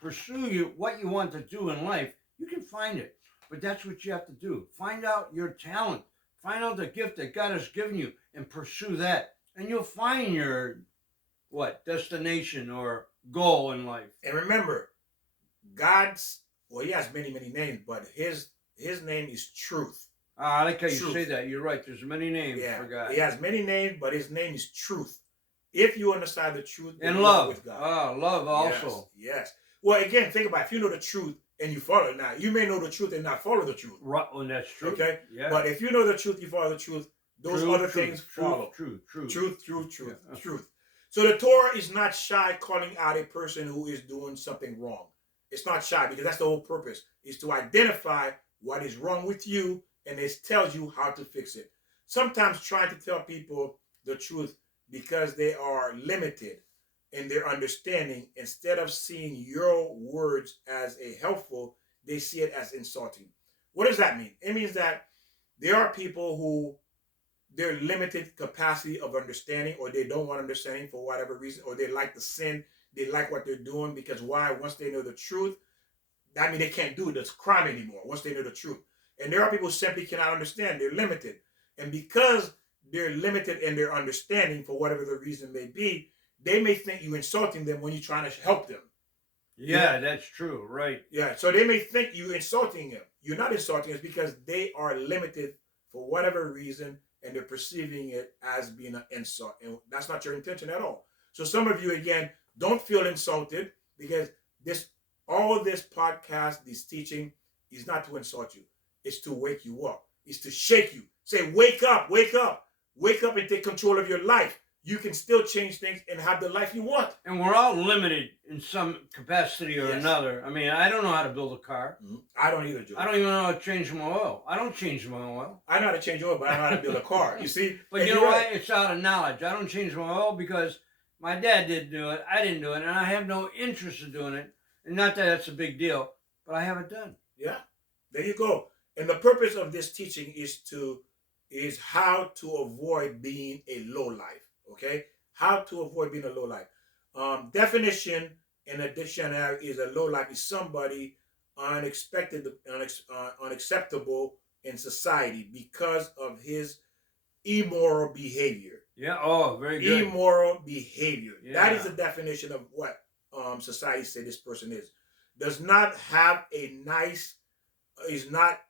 pursue what you want to do in life, you can find it. But that's what you have to do. Find out your talent. Find out the gift that God has given you and pursue that. And you'll find your destination or goal in life. And remember, God's he has many, many names, but his name is truth. I like how you say that. You're right. There's many names for God. He has many names, but his name is truth. If you understand the truth, and love with God. Love also. Yes. Well, again, think about it. If you know the truth and you follow it now, you may know the truth and not follow the truth. Right. Well, that's true. Okay. Yeah. But if you know the truth, you follow the truth. Those other things follow. Truth. Truth. So the Torah is not shy calling out a person who is doing something wrong. It's not shy because that's the whole purpose, is to identify what is wrong with you, and it tells you how to fix it. Sometimes trying to tell people the truth because they are limited in their understanding, instead of seeing your words as a helpful, they see it as insulting. What does that mean? It means that there are people who their limited capacity of understanding, or they don't want understanding for whatever reason, or they like the sin, they like what they're doing, because why? Once they know the truth, that means they can't do this crime anymore once they know the truth. And there are people who simply cannot understand. They're limited. And because they're limited in their understanding, for whatever the reason may be, they may think you're insulting them when you're trying to help them. Yeah, that's true. Right. Yeah, so they may think you're insulting them. You're not insulting us because they are limited for whatever reason, and they're perceiving it as being an insult. And that's not your intention at all. So some of you, again, don't feel insulted, because all this podcast, this teaching, is not to insult you. It's to wake you up. It's to shake you. Say, wake up, wake up. Wake up and take control of your life. You can still change things and have the life you want. And we're all limited in some capacity or another. I mean, I don't know how to build a car. Mm-hmm. I don't either, Joe. I don't even know how to change my oil. I don't change my oil. I know how to change oil, but I know how to build a car. You see? But you know why? It's out of knowledge. I don't change my oil because my dad didn't do it. I didn't do it. And I have no interest in doing it. And not that that's a big deal, but I have it done. Yeah. There you go. And the purpose of this teaching is how to avoid being a low life. Okay? How to avoid being a low life. Definition in a dictionary is a low life is somebody unacceptable in society because of his immoral behavior. Yeah. Oh, very good. Immoral behavior. Yeah. That is the definition of what society say this person is. Does not have a nice. Is not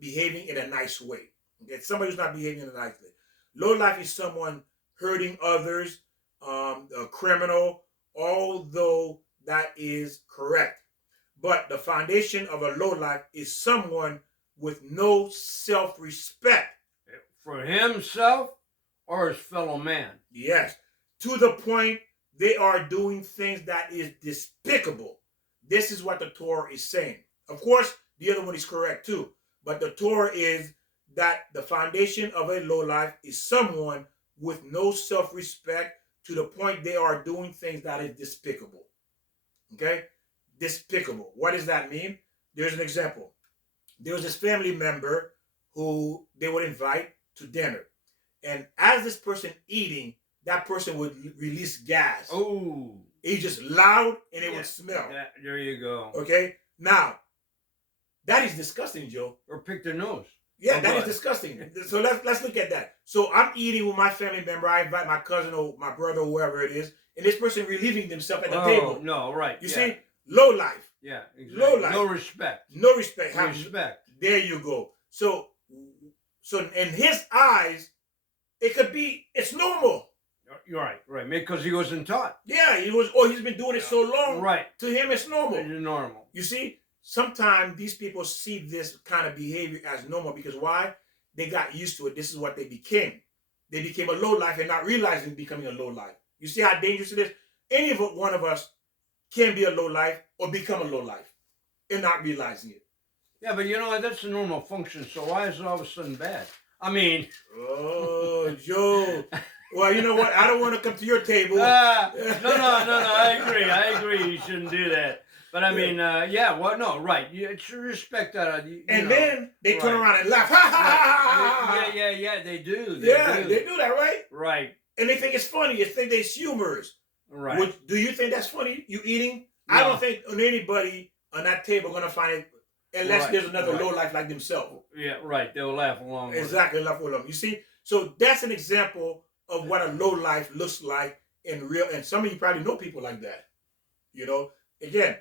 behaving in a nice way. Okay? Somebody who's not behaving in a nice way. Low life is someone hurting others, a criminal, although that is correct. But the foundation of a low life is someone with no self-respect. For himself or his fellow man. Yes. To the point they are doing things that is despicable. This is what the Torah is saying. Of course, the other one is correct too. But the Torah is that the foundation of a low life is someone with no self-respect, to the point they are doing things that is despicable. Okay? Despicable. What does that mean? There's an example. There was this family member who they would invite to dinner. And as this person eating, that person would release gas. Oh. It's just loud and it would smell. There you go. Okay? Now, that is disgusting, Joe. Or pick their nose. Yeah, that is disgusting. So let's look at that. So I'm eating with my family member. I invite my cousin or my brother or whoever it is, and this person relieving themselves at the table. No, right. You see? Low life. Yeah, exactly. Low life. No respect. No respect. Respect. There you go. So in his eyes, it's normal. You're right. Because he wasn't taught. Yeah, he's been doing it so long. Right. To him, it's normal. It's normal. You see? Sometimes these people see this kind of behavior as normal because why? They got used to it. This is what they became. They became a low life and not realizing becoming a low life. You see how dangerous it is? Any of one of us can be a low life or become a low life and not realizing it. Yeah, but you know what? That's a normal function. So why is it all of a sudden bad? I mean. Oh, Joe. Well, you know what? I don't want to come to your table. No. I agree. You shouldn't do that. But I mean, right. You should respect that. Then they turn around and laugh. Ha, ha, ha, ha. Yeah, they do. They do that, right? Right. And they think it's funny. They think it's humorous. Right. Do you think that's funny? You eating I don't think anybody on that table gonna find it unless Right, there's another right. low life like themselves. Yeah, right. They'll laugh along with it. Exactly, left with them. You see, so that's an example of what a low life looks like in real. And some of you probably know people like that. You know, again,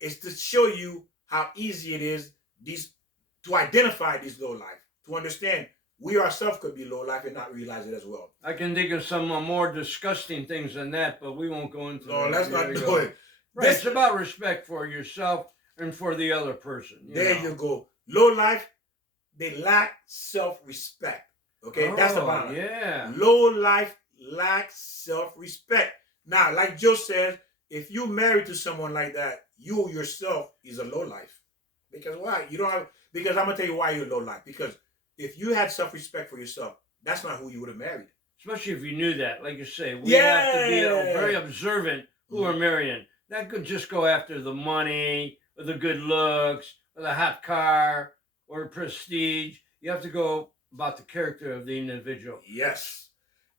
it's to show you how easy it is these to identify these low life, to understand we ourselves could be low life and not realize it as well. I can think of some more disgusting things than that, but we won't go into No, that. let's Here not we do go. it. Right. It's about respect for yourself and for the other person. There you go. Low life, they lack self-respect. Okay, that's about it. Yeah. Low life lacks self-respect. Now, like Joe says, if you married to someone like that, you yourself is a low life. Because why? You don't have. Because I'm gonna tell you why you're low life. Because if you had self-respect for yourself, that's not who you would have married. Especially if you knew that, like you say, we have to be very observant who we're marrying. That could just go after the money, or the good looks, or the hot car, or prestige. You have to go about the character of the individual. Yes.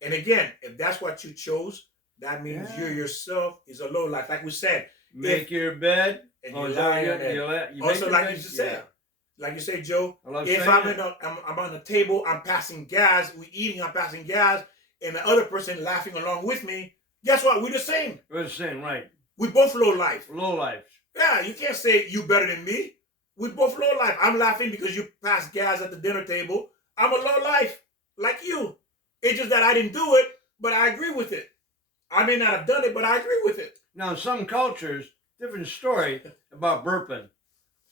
And again, if that's what you chose, that means you yourself is a low life. Like we said, make your bed and you lie on it. Also, like you just said, like you say, Joe, if I'm on the table, I'm passing gas, we eating, I'm passing gas, and the other person laughing along with me, guess what? We're the same. We're the same, right? We both low life. Low life. Yeah, you can't say you better than me. We both low life. I'm laughing because you passed gas at the dinner table. I'm a low life, like you. It's just that I didn't do it, but I agree with it. I may not have done it, but I agree with it. Now, in some cultures, different story about burping.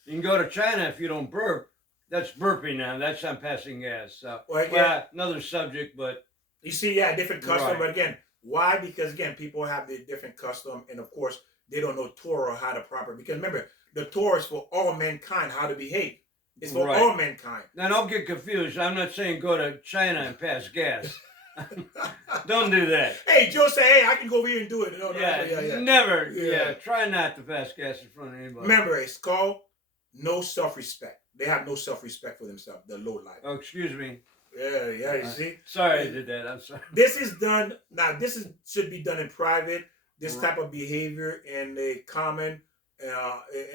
You can go to China if you don't burp. That's burping now. That's not passing gas. So, well, another subject, but you see, yeah, different custom. Right. But again, why? Because again, people have the different custom, and of course, they don't know Torah how to proper. Because remember, the Torah is for all mankind how to behave. It's for all mankind. Now, don't get confused. I'm not saying go to China and pass gas. Don't do that. Hey, Joe say, hey, I can go over here and do it. No, never. Yeah, try not to pass gas in front of anybody. Remember, it's called no self-respect. They have no self-respect for themselves. The low life. Oh, excuse me. Yeah, you see? Sorry I did that. I'm sorry. This is done, now should be done in private, this type of behavior, and and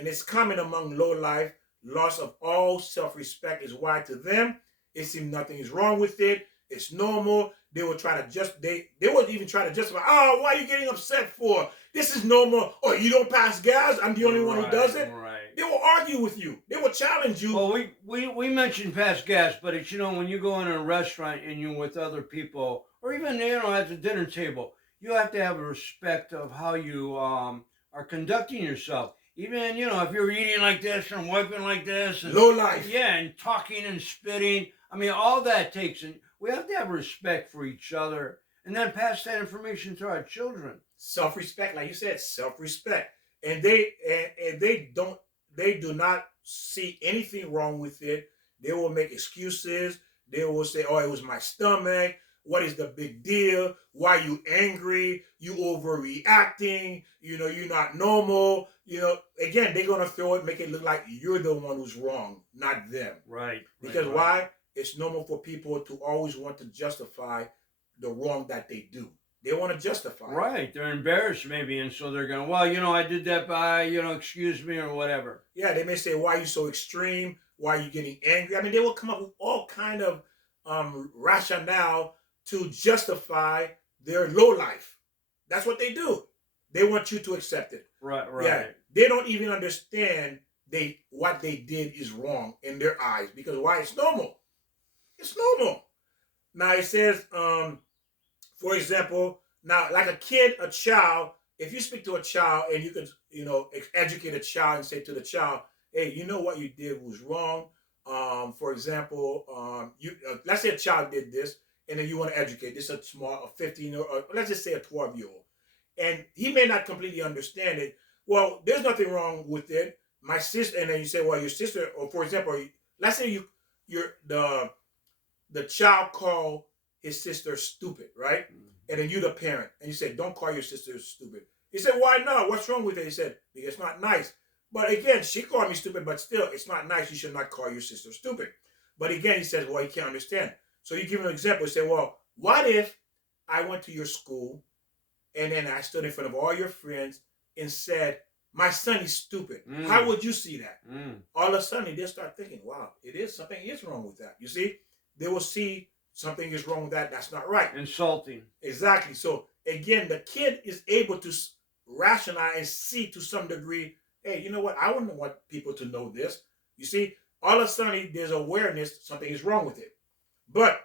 it's common among low life. Loss of all self-respect is why to them, it seems nothing is wrong with it. It's normal. They will try to they would even try to justify, oh, why are you getting upset for? This is normal. Oh, you don't pass gas? I'm the only one who does it? Right. They will argue with you. They will challenge you. Well, we mentioned pass gas, but it's, when you go in a restaurant and you're with other people, or even, at the dinner table, you have to have a respect of how you are conducting yourself. Even, if you're eating like this and wiping like this. And, low life. Yeah, and talking and spitting. I mean, all that takes, and we have to have respect for each other and then pass that information to our children. Self-respect, like you said, self-respect. And they do not see anything wrong with it. They will make excuses. They will say, oh, it was my stomach. What is the big deal? Why are you angry? You overreacting. You're not normal. Again, they're going to throw it, make it look like you're the one who's wrong, not them. Right. Because why? It's normal for people to always want to justify the wrong that they do. They want to justify. Right. They're embarrassed maybe, and so they're going, well, I did that by, excuse me or whatever. Yeah, they may say, why are you so extreme? Why are you getting angry? I mean, they will come up with all kind of rationale to justify their low life. That's what they do. They want you to accept it. Right. Yeah, they don't even understand what they did is wrong in their eyes. Because why? It's normal. It's normal. Now it says, for example, now like a child, if you speak to a child and you can, educate a child and say to the child, hey, what you did was wrong. For example, let's say a child did this, and then you want to educate. This is a 15 or let's just say a 12-year-old. And he may not completely understand it. Well, there's nothing wrong with it. My sister, and then you say, well, your sister, or for example, let's say the child called his sister stupid, right? Mm-hmm. And then you the parent, and you say, don't call your sister stupid. He said, why not? What's wrong with it? He said, because it's not nice. But again, she called me stupid, but still, it's not nice. You should not call your sister stupid. But again, he says, well, he can't understand. So you give him an example. You say, well, what if I went to your school and then I stood in front of all your friends and said my son is stupid. How would you see that? All of a sudden, they'll start thinking, wow, something is wrong with that. You see, they will see something is wrong with that. That's not right. Insulting. Exactly. So again, the kid is able to rationalize and see to some degree, hey, you know what? I wouldn't want people to know this. You see, all of a sudden, there's awareness, something is wrong with it. But.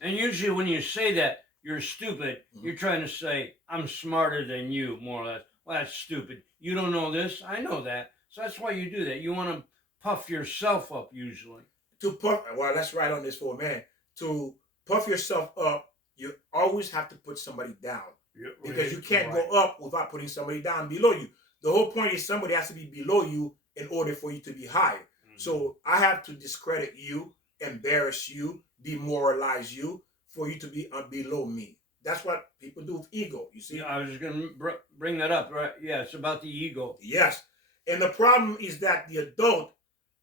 And usually when you say that, you're stupid, you're trying to say, I'm smarter than you, more or less. Well, that's stupid. You don't know this. I know that. So that's why you do that. You want to puff yourself up, usually. Well, that's right on this for a man. To puff yourself up, you always have to put somebody down. Because you can't go up without putting somebody down below you. The whole point is somebody has to be below you in order for you to be higher. So I have to discredit you, embarrass you, demoralize you for you to be below me. That's what people do with ego, you see. Yeah, I was just going to bring that up, right? Yeah, it's about the ego. Yes. And the problem is that the adult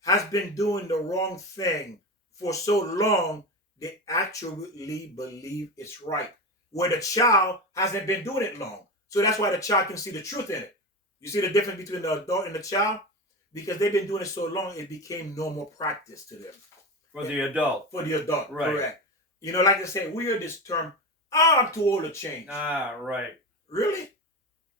has been doing the wrong thing for so long, they actually believe it's right. Where the child hasn't been doing it long. So that's why the child can see the truth in it. You see the difference between the adult and the child? Because they've been doing it so long, it became normal practice to them. For the adult. For the adult, right. Correct. You know, like I say, we hear this term, I'm too old to change. Right. Really?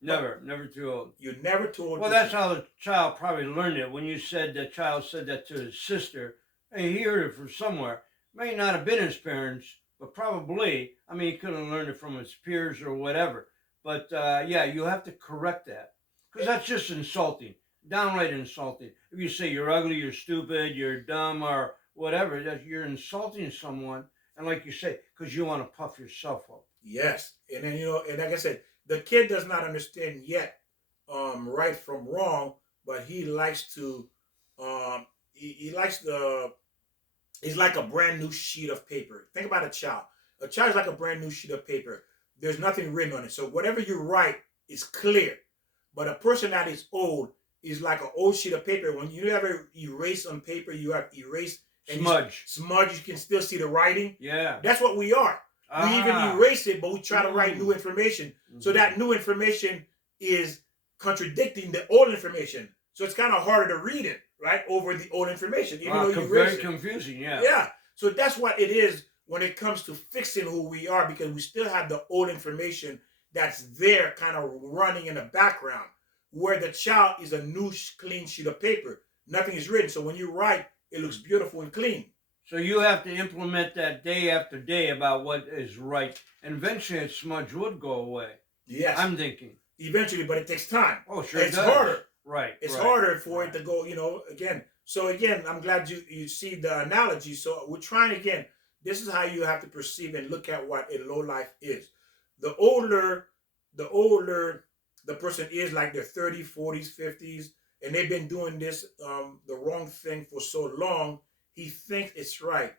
Never too old. You're never too old. Well, that's how the child probably learned it. When you said the child said that to his sister, and he heard it from somewhere. May not have been his parents, but probably, I mean, he could have learned it from his peers or whatever. But yeah, you have to correct that. Because that's just insulting. Downright insulting. If you say you're ugly, you're stupid, you're dumb, or whatever, that you're insulting someone. And like you say, because you want to puff yourself up. Yes. And then, you know, and like I said, the kid does not understand yet right from wrong, but he likes to, he likes the, he's like a brand new sheet of paper. Think about a child. A child is like a brand new sheet of paper. There's nothing written on it. So whatever you write is clear. But a person that is old is like an old sheet of paper. When you ever erase on paper, you have erased. Smudge. You can still see the writing. Yeah. That's what we are. We even erase it, but we try to write new information. So that new information is contradicting the old information. So it's kind of harder to read it, right, over the old information, even though you erase very it. Confusing, yeah. Yeah. So that's what it is when it comes to fixing who we are, because we still have the old information that's there kind of running in the background, where the child is a new clean sheet of paper. Nothing is written. So when you write, it looks beautiful and clean. So you have to implement that day after day about what is right. And eventually that smudge would go away. Yes. I'm thinking. Eventually, but it takes time. Oh, sure. It's harder. Right. It's harder for it to go, you know, again. So again, I'm glad you see the analogy. So we're trying again. This is how you have to perceive and look at what a low life is. The older the person is, like their 30s, 40s, 50s, and they've been doing this, the wrong thing for so long, he thinks it's right.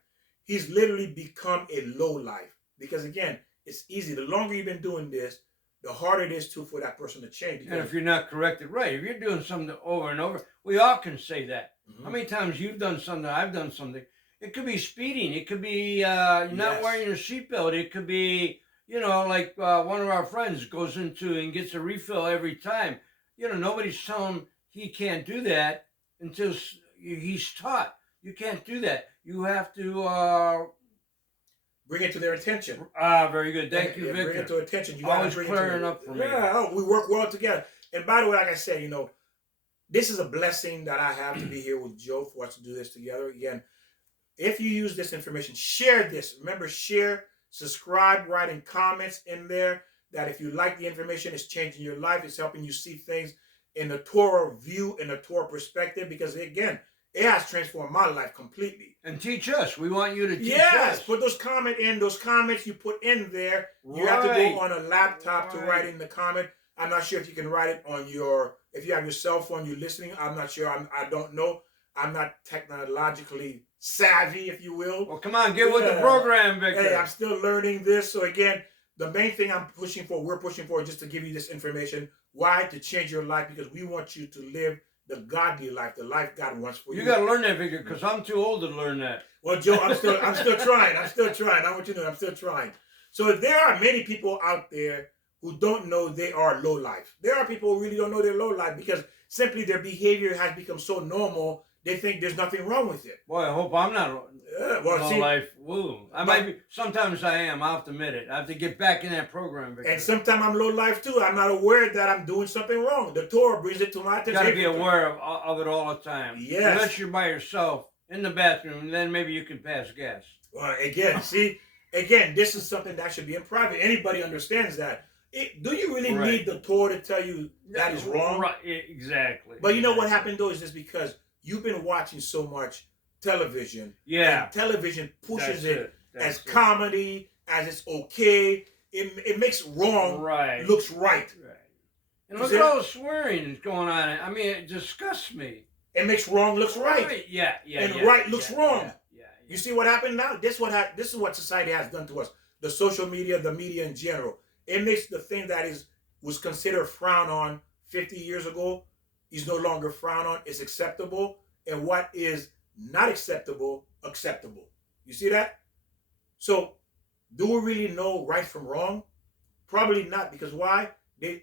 He's literally become a low life. Because again, it's easy. The longer you've been doing this, the harder it is for that person to change. And if you're not corrected right, if you're doing something over and over, we all can say that. How many times you've done something, I've done something. It could be speeding. It could be not wearing your seatbelt. It could be, you know, like one of our friends goes into and gets a refill every time. You know, nobody's telling him he can't do that until he's taught. You can't do that. You have to bring it to their attention. Very good. Thank you, Victor. Bring it to attention. You always clearing up for me. Yeah, we work well together. And by the way, like I said, you know, this is a blessing that I have to be here with Joe for us to do this together. Again, if you use this information, share this. Remember, share, subscribe, write in comments in there that if you like the information, it's changing your life. It's helping you see things in the Torah view, in the Torah perspective, because again, it has transformed my life completely. And teach us. We want you to teach us. Yes, put those comments in. Those comments you put in there, you have to go on a laptop to write in the comment. I'm not sure if you can write it on if you have your cell phone, you're listening. I'm not sure. I don't know. I'm not technologically savvy, if you will. Well, come on, get with the program, Victor. Hey, I'm still learning this. So again, the main thing we're pushing for, is just to give you this information. Why? To change your life, because we want you to live the godly life, the life God wants for you. You got to learn that, Victor, because I'm too old to learn that. Well, Joe, I'm still trying. I want you to know I'm still trying. So there are many people out there who don't know they are low life. There are people who really don't know they're low life because simply their behavior has become so normal, they think there's nothing wrong with it. Boy, I hope I'm not Well, low see, life. Woo. I might be. Sometimes I am. I have to admit it. I have to get back in that program. and sometimes I'm low life too. I'm not aware that I'm doing something wrong. The Torah brings it to my You attention. got to be aware of it all the time. Yes. Unless you're by yourself in the bathroom, then maybe you can pass gas. Well, again, see, again, this is something that should be in private. Anybody understands that. Do you really Right. need the Torah to tell you that is wrong? Right, exactly. But you know what happened though is just because you've been watching so much television. Yeah. And television pushes That's as it. comedy, as it's okay. It makes wrong looks right. Right. And look at all the swearing that's going on. I mean, it disgusts me. It makes wrong looks right. Yeah. And right looks wrong. Yeah. You see what happened now? This is what society has done to us. The social media, the media in general. It makes the thing that was considered frowned on 50 years ago is no longer frowned on. It's acceptable. And what is not acceptable. You see that? So do we really know right from wrong? Probably not, because why?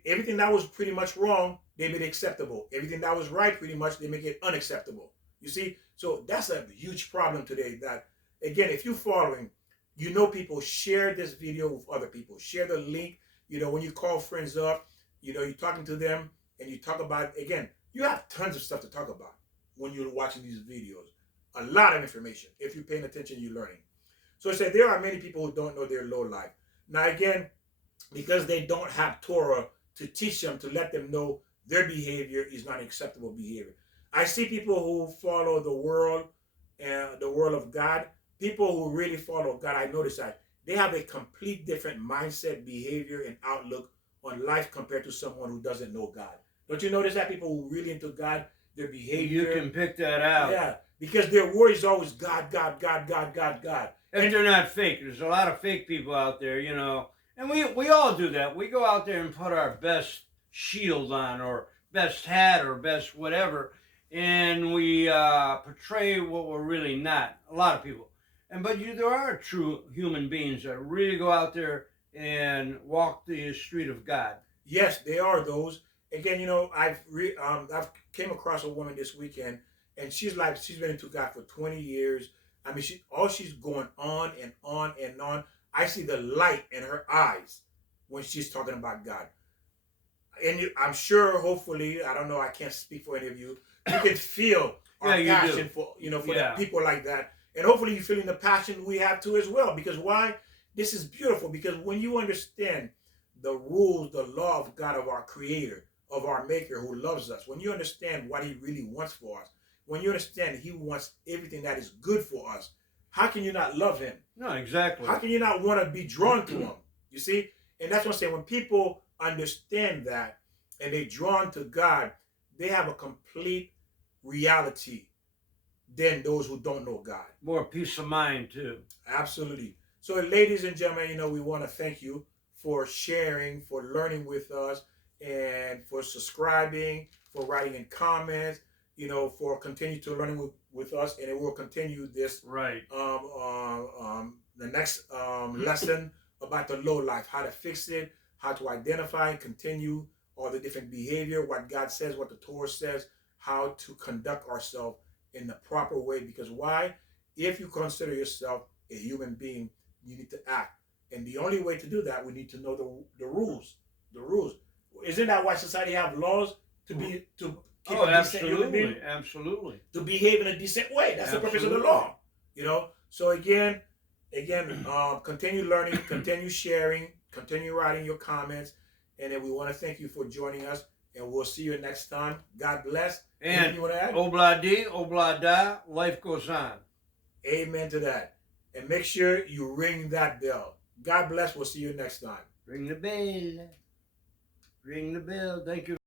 Everything that was pretty much wrong, they made it acceptable. Everything that was right, pretty much, they make it unacceptable. You see? So that's a huge problem today that, again, if you're following, you know people share this video with other people. Share the link. You know, when you call friends up, you know, you're talking to them and you talk about, again, you have tons of stuff to talk about when you're watching these videos. A lot of information. If you're paying attention, you're learning. So I said there are many people who don't know their low life. Now, again, because they don't have Torah to teach them, to let them know their behavior is not acceptable behavior. I see people who follow the world and the world of God. People who really follow God, I notice that they have a complete different mindset, behavior, and outlook on life compared to someone who doesn't know God. Don't you notice that people who really into God, their behavior? You can pick that out. Yeah, because their word is always God, God, God, God, God, God. If they're not fake. There's a lot of fake people out there, you know. And we all do that. We go out there and put our best shield on or best hat or best whatever, and we portray what we're really not. A lot of people. But there are true human beings that really go out there and walk the street of God. Yes, they are those. Again, you know, I've came across a woman this weekend, and she's been into God for 20 years. I mean, she's going on and on and on. I see the light in her eyes when she's talking about God. And I'm sure, hopefully, I don't know, I can't speak for any of you. You can feel our passion for the people like that. And hopefully you're feeling the passion we have too as well. Because why? This is beautiful. Because when you understand the rules, the law of God, of our Creator, of our Maker who loves us, when you understand what He really wants for us, when you understand He wants everything that is good for us, how can you not love Him? No, exactly. How can you not want to be drawn to Him? You see? And that's what I'm saying. When people understand that and they're drawn to God, they have a complete reality than those who don't know God. More peace of mind, too. Absolutely. So, ladies and gentlemen, you know, we want to thank you for sharing, for learning with us, and for subscribing, for writing in comments, you know, for continue to learning with us, and it will continue this the next lesson about the low life, how to fix it, how to identify and continue all the different behavior, what God says, what the Torah says, how to conduct ourselves in the proper way. Because why? If you consider yourself a human being, you need to act. And the only way to do that, we need to know the rules. The rules. Isn't that why society have laws to keep a decent human being? Absolutely. To behave in a decent way. That's the purpose of the law. You know? So again, continue learning, continue sharing, continue writing your comments. And then we want to thank you for joining us. And we'll see you next time. God bless. And you want to add? Obla di, obla da, life goes on. Amen to that. And make sure you ring that bell. God bless. We'll see you next time. Ring the bell. Ring the bell. Thank you.